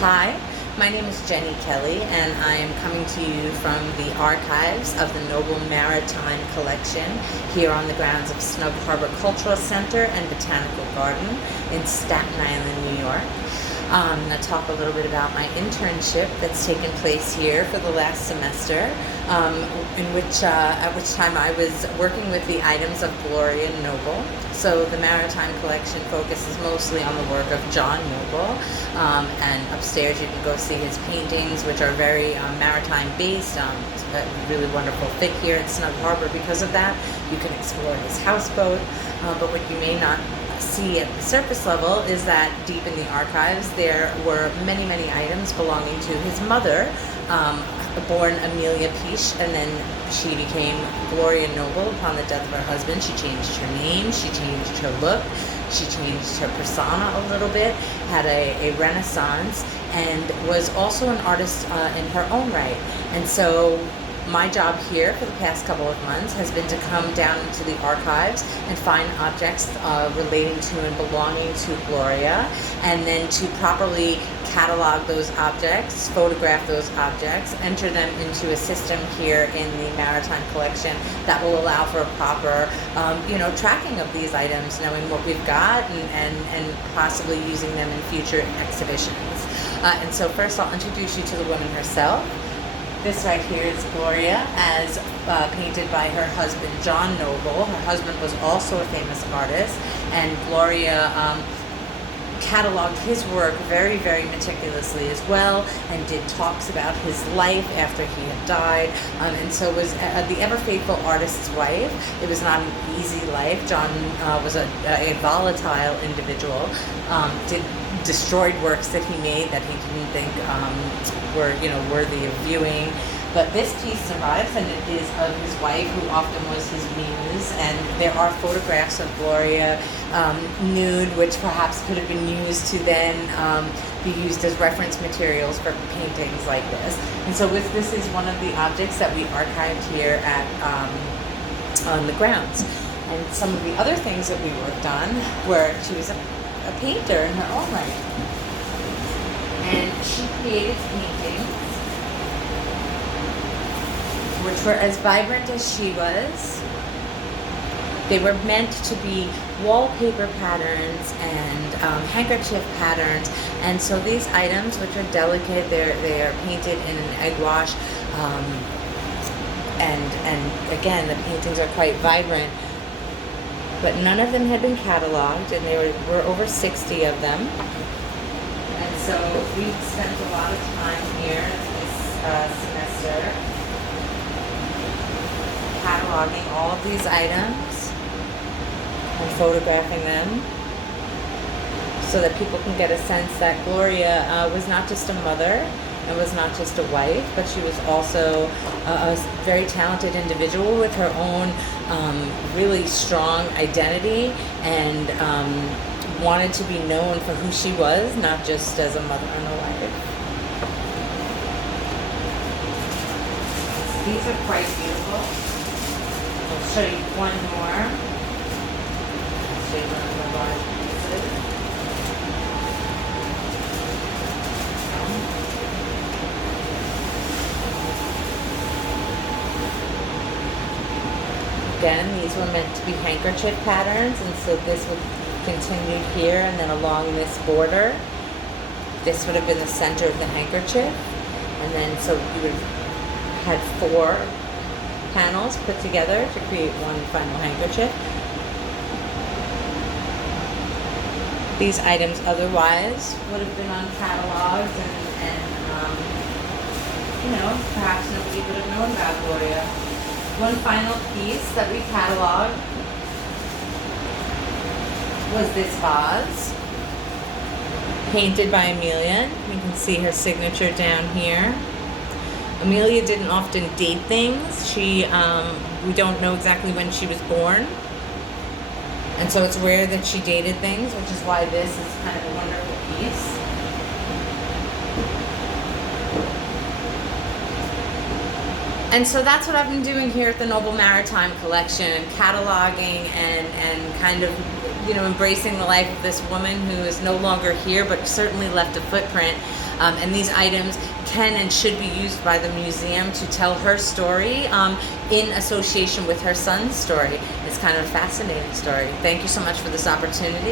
Hi, my name is Jenny Kelly, and I am coming to you from the archives of the Noble Maritime Collection here on the grounds of Snug Harbor Cultural Center and Botanical Garden in Staten Island, New York. I'm going to talk a little bit about my internship that's taken place here for the last semester, at which time I was working with the items of Gloria Noble. So the Maritime Collection focuses mostly on the work of John Noble, and upstairs you can go see his paintings, which are very maritime based. It's a really wonderful fit here at Snug Harbor because of that. You can explore his houseboat, but what you may not see at the surface level is that deep in the archives there were many items belonging to his mother, born Amelia Piche, and then she became Gloria Noble upon the death of her husband. She changed her name, she changed her look, she changed her persona a little bit, had a renaissance, and was also an artist in her own right. And so my job here for the past couple of months has been to come down into the archives and find objects relating to and belonging to Gloria, and then to properly catalog those objects, photograph those objects, enter them into a system here in the Maritime Collection that will allow for a proper, tracking of these items, knowing what we've got, and possibly using them in future exhibitions. And so first I'll introduce you to the woman herself. This right here is Gloria, as painted by her husband, John Noble. Her husband was also a famous artist, and Gloria cataloged his work very meticulously as well, and did talks about his life after he had died, and so was the ever-faithful artist's wife. It was not an easy life. John was a volatile individual, destroyed works that he made that he didn't think were worthy of viewing. But this piece survives, and it is of his wife, who often was his muse. And there are photographs of Gloria nude, which perhaps could have been used to then be used as reference materials for paintings like this. And so this is one of the objects that we archived here at on the grounds. And some of the other things that we worked on were, she was a painter in her own right, and she created paintings which were as vibrant as she was. They were meant to be wallpaper patterns and handkerchief patterns, and so these items, which are delicate, they are painted in an egg wash, and again, the paintings are quite vibrant. But none of them had been cataloged, and there were over 60 of them. And so we spent a lot of time here this semester cataloging all of these items and photographing them, so that people can get a sense that Gloria was not just a mother and was not just a wife, but she was also a very talented individual with her own really strong identity, and wanted to be known for who she was, not just as a mother and a wife. These are quite beautiful. I'll show you one more. I'll show you one of the large pieces. Again, these were meant to be handkerchief patterns, and so this would continue here, and then along this border, this would have been the center of the handkerchief, and then so you would have had 4 panels put together to create one final handkerchief. These items otherwise would have been uncatalogued, and perhaps nobody would have known about Gloria. One final piece that we cataloged was this vase, painted by Amelia. You can see her signature down here. Amelia didn't often date things. We don't know exactly when she was born, and so it's rare that she dated things, which is why this is kind of a wonderful piece. And so that's what I've been doing here at the Noble Maritime Collection, cataloging and kind of embracing the life of this woman who is no longer here, but certainly left a footprint. And these items can and should be used by the museum to tell her story in association with her son's story. It's kind of a fascinating story. Thank you so much for this opportunity.